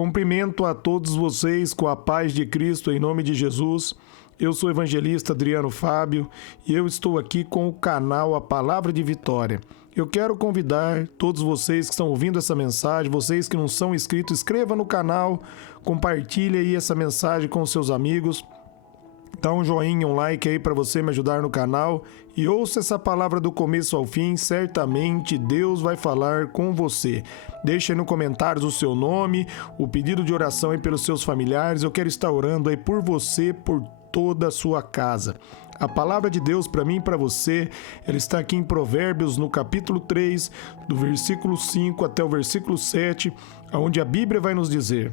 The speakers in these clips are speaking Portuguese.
Cumprimento a todos vocês com a paz de Cristo em nome de Jesus. Eu sou o evangelista Adriano Fábio e eu estou aqui com o canal A Palavra de Vitória. Eu quero convidar todos vocês que estão ouvindo essa mensagem, vocês que não são inscritos, inscreva no canal, compartilhe aí essa mensagem com os seus amigos. Dá um joinha, um like aí para você me ajudar no canal e ouça essa palavra do começo ao fim, certamente Deus vai falar com você. Deixa aí no comentários o seu nome, o pedido de oração aí pelos seus familiares, eu quero estar orando aí por você, por toda a sua casa. A palavra de Deus para mim e para você, ela está aqui em Provérbios, no capítulo 3, do versículo 5 até o versículo 7, onde a Bíblia vai nos dizer: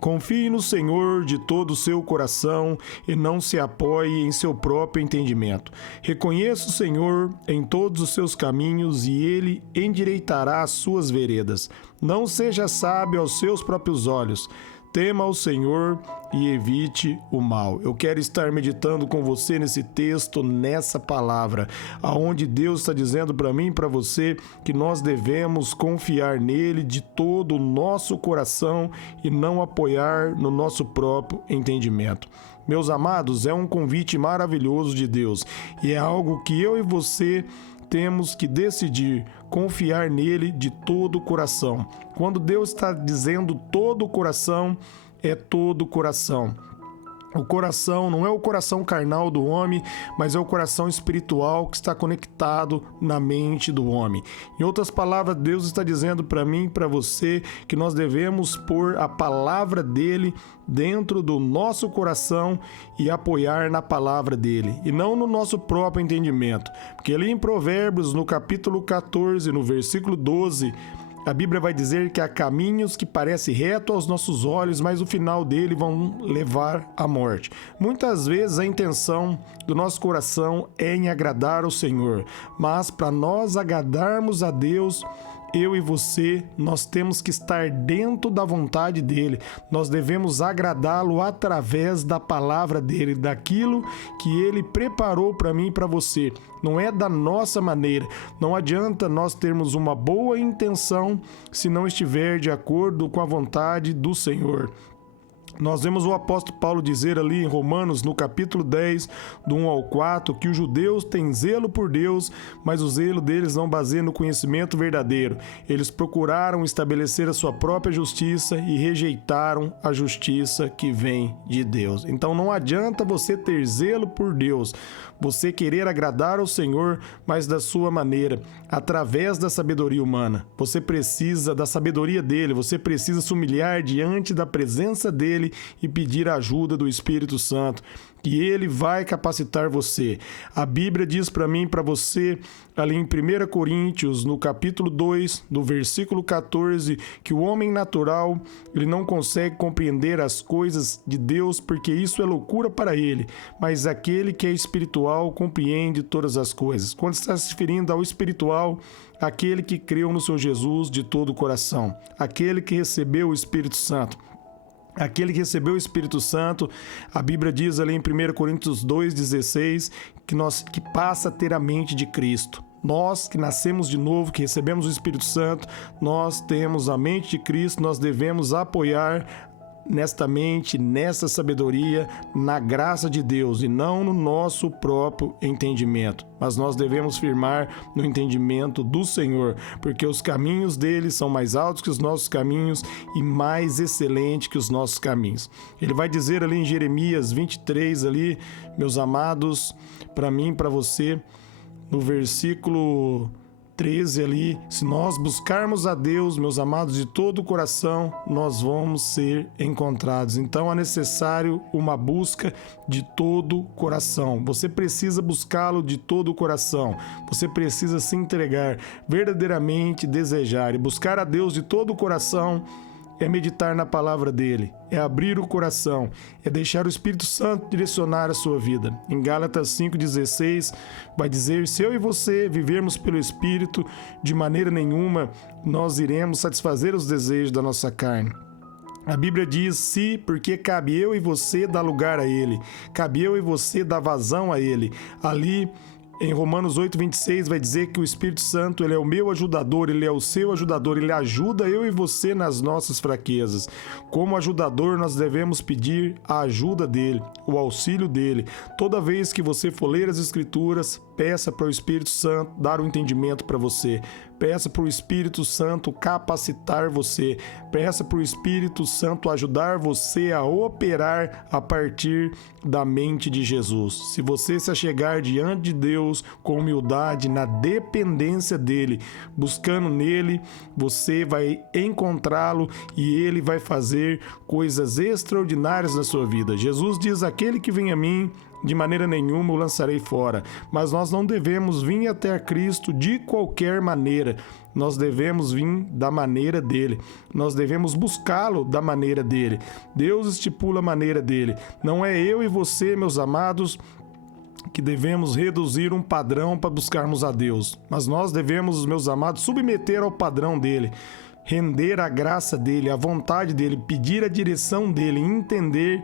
confie no Senhor de todo o seu coração e não se apoie em seu próprio entendimento. Reconheça o Senhor em todos os seus caminhos e Ele endireitará as suas veredas. Não seja sábio aos seus próprios olhos. Tema ao Senhor e evite o mal. Eu quero estar meditando com você nesse texto, nessa palavra, aonde Deus está dizendo para mim e para você que nós devemos confiar nele de todo o nosso coração e não apoiar no nosso próprio entendimento. Meus amados, é um convite maravilhoso de Deus e é algo que eu e você temos que decidir confiar nele de todo o coração. Quando Deus está dizendo todo o coração, é todo o coração. O coração não é o coração carnal do homem, mas é o coração espiritual que está conectado na mente do homem. Em outras palavras, Deus está dizendo para mim e para você que nós devemos pôr a palavra dele dentro do nosso coração e apoiar na palavra dele, e não no nosso próprio entendimento. Porque ali em Provérbios, no capítulo 14, no versículo 12, a Bíblia vai dizer que há caminhos que parecem retos aos nossos olhos, mas o final dele vão levar à morte. Muitas vezes a intenção do nosso coração é em agradar ao Senhor, mas para nós agradarmos a Deus, eu e você, nós temos que estar dentro da vontade dele. Nós devemos agradá-lo através da palavra dele, daquilo que ele preparou para mim e para você. Não é da nossa maneira. Não adianta nós termos uma boa intenção se não estiver de acordo com a vontade do Senhor. Nós vemos o apóstolo Paulo dizer ali em Romanos, no capítulo 10, do 1 ao 4, que os judeus têm zelo por Deus, mas o zelo deles não baseia no conhecimento verdadeiro. Eles procuraram estabelecer a sua própria justiça e rejeitaram a justiça que vem de Deus. Então não adianta você ter zelo por Deus, você querer agradar ao Senhor, mas da sua maneira, através da sabedoria humana. Você precisa da sabedoria dele, você precisa se humilhar diante da presença dele e pedir a ajuda do Espírito Santo, que ele vai capacitar você. A Bíblia diz para mim e para você, ali em 1 Coríntios, no capítulo 2, do versículo 14, que o homem natural, ele não consegue compreender as coisas de Deus, porque isso é loucura para ele, mas aquele que é espiritual compreende todas as coisas. Quando está se referindo ao espiritual, aquele que creu no Senhor Jesus de todo o coração, aquele que recebeu o Espírito Santo. Aquele que recebeu o Espírito Santo, a Bíblia diz ali em 1 Coríntios 2,16, que passa a ter a mente de Cristo. Nós que nascemos de novo, que recebemos o Espírito Santo, nós temos a mente de Cristo, nós devemos apoiar nesta mente, nessa sabedoria, na graça de Deus e não no nosso próprio entendimento. Mas nós devemos firmar no entendimento do Senhor, porque os caminhos dele são mais altos que os nossos caminhos e mais excelentes que os nossos caminhos. Ele vai dizer ali em Jeremias 23, ali, meus amados, para mim e para você, no versículo 13 ali, se nós buscarmos a Deus, meus amados, de todo o coração, nós vamos ser encontrados. Então é necessário uma busca de todo o coração. Você precisa buscá-lo de todo o coração. Você precisa se entregar, verdadeiramente desejar e buscar a Deus de todo o coração. É meditar na palavra dele, é abrir o coração, é deixar o Espírito Santo direcionar a sua vida. Em Gálatas 5,16 vai dizer: se eu e você vivermos pelo Espírito, de maneira nenhuma nós iremos satisfazer os desejos da nossa carne. A Bíblia diz se, porque cabe eu e você dar lugar a ele, cabe eu e você dar vazão a ele. Ali Em Romanos 8:26 vai dizer que o Espírito Santo ele é o meu ajudador, ele é o seu ajudador, ele ajuda eu e você nas nossas fraquezas. Como ajudador, nós devemos pedir a ajuda dele, o auxílio dele. Toda vez que você for ler as Escrituras, peça para o Espírito Santo dar o entendimento para você. Peça para o Espírito Santo capacitar você. Peça para o Espírito Santo ajudar você a operar a partir da mente de Jesus. Se você se achegar diante de Deus com humildade, na dependência dele, buscando nele, você vai encontrá-lo e ele vai fazer coisas extraordinárias na sua vida. Jesus diz: aquele que vem a mim, de maneira nenhuma o lançarei fora. Mas nós não devemos vir até a Cristo de qualquer maneira. Nós devemos vir da maneira dele. Nós devemos buscá-lo da maneira dele. Deus estipula a maneira dele. Não é eu e você, meus amados, que devemos reduzir um padrão para buscarmos a Deus. Mas nós devemos, meus amados, submeter ao padrão dele. Render a graça dele, a vontade dele, pedir a direção dele, entender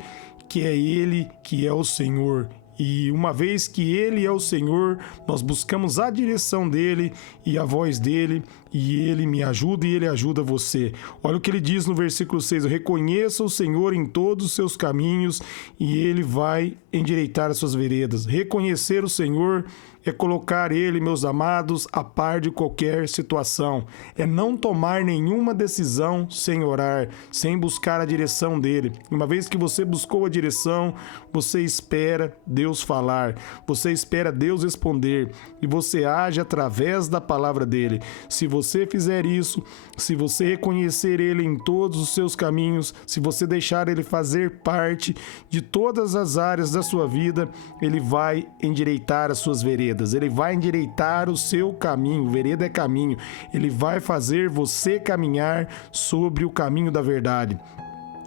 que é ele que é o Senhor. E uma vez que ele é o Senhor, nós buscamos a direção dele e a voz dele, e ele me ajuda e ele ajuda você. Olha o que ele diz no versículo 6: reconheça o Senhor em todos os seus caminhos e ele vai endireitar as suas veredas. Reconhecer o Senhor é colocar ele, meus amados, a par de qualquer situação. É não tomar nenhuma decisão sem orar, sem buscar a direção dele. Uma vez que você buscou a direção, você espera Deus falar, você espera Deus responder e você age através da palavra dele. Se você fizer isso, se você reconhecer ele em todos os seus caminhos, se você deixar ele fazer parte de todas as áreas da sua vida, ele vai endireitar as suas veredas. Ele vai endireitar o seu caminho. Vereda é caminho. Ele vai fazer você caminhar sobre o caminho da verdade.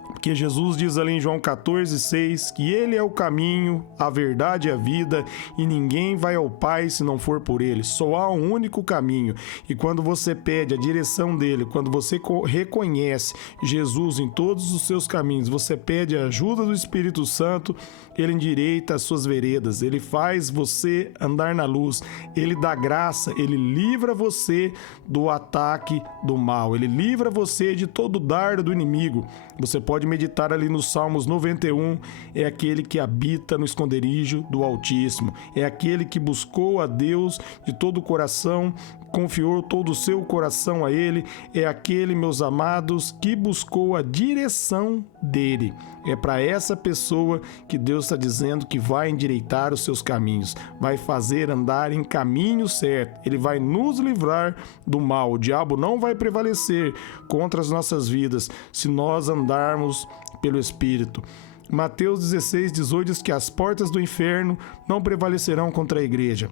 Porque Jesus diz ali em João 14:6 que ele é o caminho, a verdade e a vida, e ninguém vai ao Pai se não for por ele. Só há um único caminho. E quando você pede a direção dele, quando você reconhece Jesus em todos os seus caminhos, você pede a ajuda do Espírito Santo, ele endireita as suas veredas, ele faz você andar na luz, ele dá graça, ele livra você do ataque do mal, ele livra você de todo o dardo do inimigo. Você pode meditar ali nos Salmos 91, é aquele que habita no esconderijo do Altíssimo, é aquele que buscou a Deus de todo o coração, confiou todo o seu coração a ele, é aquele, meus amados, que buscou a direção dele. É para essa pessoa que Deus está dizendo que vai endireitar os seus caminhos, vai fazer andar em caminho certo, ele vai nos livrar do mal. O diabo não vai prevalecer contra as nossas vidas se nós andarmos pelo Espírito. Mateus 16:18 diz que as portas do inferno não prevalecerão contra a igreja.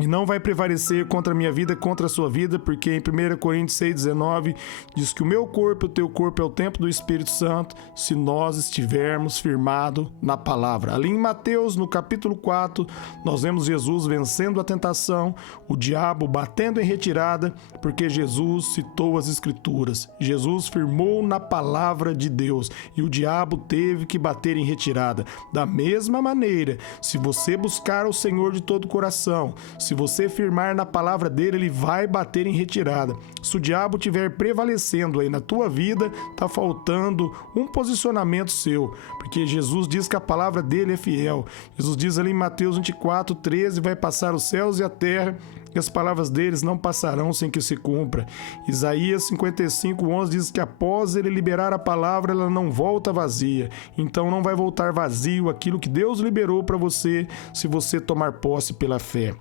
E não vai prevalecer contra a minha vida, contra a sua vida, porque em 1 Coríntios 6:19 diz que o meu corpo e o teu corpo é o templo do Espírito Santo, se nós estivermos firmados na palavra. Ali em Mateus, no capítulo 4, nós vemos Jesus vencendo a tentação, o diabo batendo em retirada, porque Jesus citou as Escrituras. Jesus firmou na palavra de Deus e o diabo teve que bater em retirada. Da mesma maneira, se você buscar o Senhor de todo o coração, se você firmar na palavra dele, ele vai bater em retirada. Se o diabo estiver prevalecendo aí na tua vida, está faltando um posicionamento seu, porque Jesus diz que a palavra dele é fiel. Jesus diz ali em Mateus 24:13, vai passar os céus e a terra, e as palavras deles não passarão sem que se cumpra. Isaías 55:11 diz que após ele liberar a palavra, ela não volta vazia. Então não vai voltar vazio aquilo que Deus liberou para você, se você tomar posse pela fé.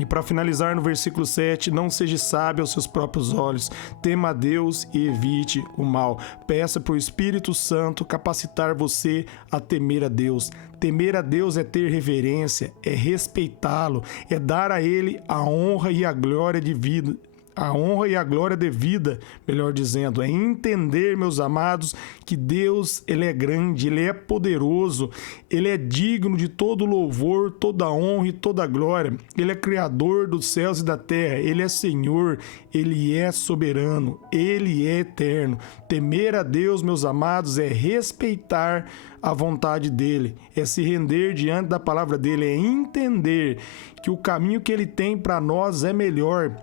E para finalizar no versículo 7, não seja sábio aos seus próprios olhos, tema a Deus e evite o mal. Peça para o Espírito Santo capacitar você a temer a Deus. Temer a Deus é ter reverência, é respeitá-lo, é dar a Ele a honra e a glória de vida. A honra e a glória devida, melhor dizendo, é entender, meus amados, que Deus, Ele é grande, Ele é poderoso, Ele é digno de todo louvor, toda honra e toda glória. Ele é Criador dos céus e da terra, Ele é Senhor, Ele é soberano, Ele é eterno. Temer a Deus, meus amados, é respeitar a vontade dEle, é se render diante da palavra dEle, é entender que o caminho que Ele tem para nós é melhor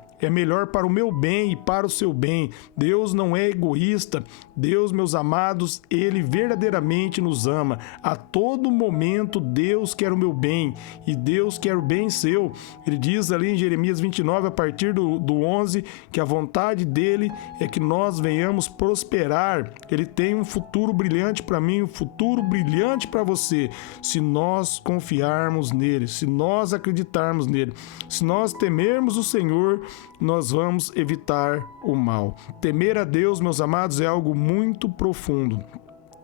para o meu bem e para o seu bem. Deus não é egoísta. Deus, meus amados, Ele verdadeiramente nos ama. A todo momento Deus quer o meu bem e Deus quer o bem seu. Ele diz ali em Jeremias 29, a partir do 11, que a vontade dEle é que nós venhamos prosperar. Ele tem um futuro brilhante para mim, um futuro brilhante para você, se nós confiarmos nele, se nós acreditarmos nele, se nós temermos o Senhor, nós vamos evitar o mal. Temer a Deus, meus amados, é algo muito profundo.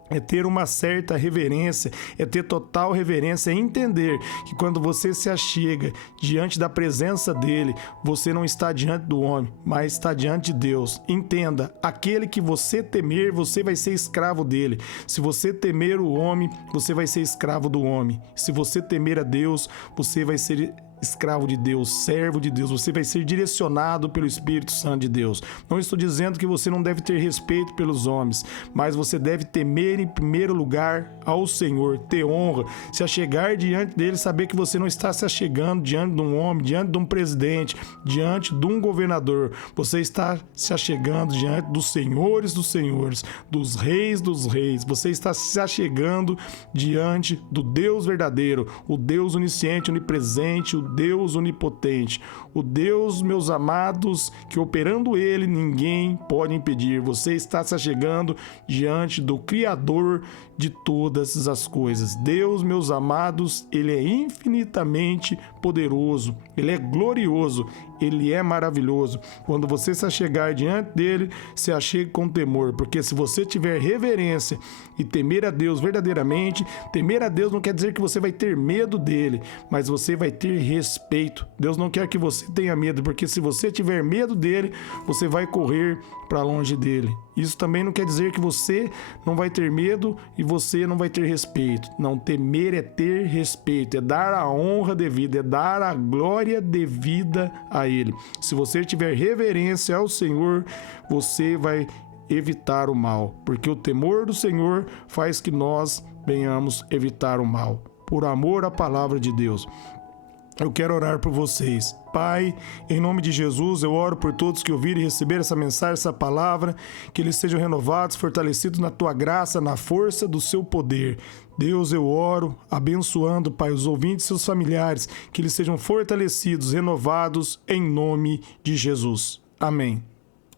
É ter uma certa reverência, é ter total reverência, é entender que quando você se achega diante da presença dele, você não está diante do homem, mas está diante de Deus. Entenda, aquele que você temer, você vai ser escravo dele. Se você temer o homem, você vai ser escravo do homem. Se você temer a Deus, você vai ser escravo de Deus, servo de Deus, você vai ser direcionado pelo Espírito Santo de Deus. Não estou dizendo que você não deve ter respeito pelos homens, mas você deve temer em primeiro lugar ao Senhor, ter honra, se achegar diante dele, saber que você não está se achegando diante de um homem, diante de um presidente, diante de um governador, você está se achegando diante dos senhores, dos reis, você está se achegando diante do Deus verdadeiro, o Deus onisciente, onipresente, o Deus onipotente, o Deus, meus amados, que operando Ele, ninguém pode impedir. Você está se achegando diante do Criador de todas as coisas. Deus, meus amados, Ele é infinitamente poderoso, Ele é glorioso, Ele é maravilhoso. Quando você se achegar diante dEle, se achegue com temor, porque se você tiver reverência e temer a Deus verdadeiramente, temer a Deus não quer dizer que você vai ter medo dEle, mas você vai ter respeito. Deus não quer que você tenha medo, porque se você tiver medo dEle, você vai correr para longe dEle. Isso também não quer dizer que você não vai ter medo e você não vai ter respeito. Não, temer é ter respeito, é dar a honra devida, é dar a glória devida a Ele. Se você tiver reverência ao Senhor, você vai evitar o mal, porque o temor do Senhor faz que nós venhamos evitar o mal, por amor à palavra de Deus. Eu quero orar por vocês. Pai, em nome de Jesus, eu oro por todos que ouvirem e receber essa mensagem, essa palavra, que eles sejam renovados, fortalecidos na Tua graça, na força do Seu poder. Deus, eu oro, abençoando, Pai, os ouvintes e seus familiares, que eles sejam fortalecidos, renovados, em nome de Jesus. Amém.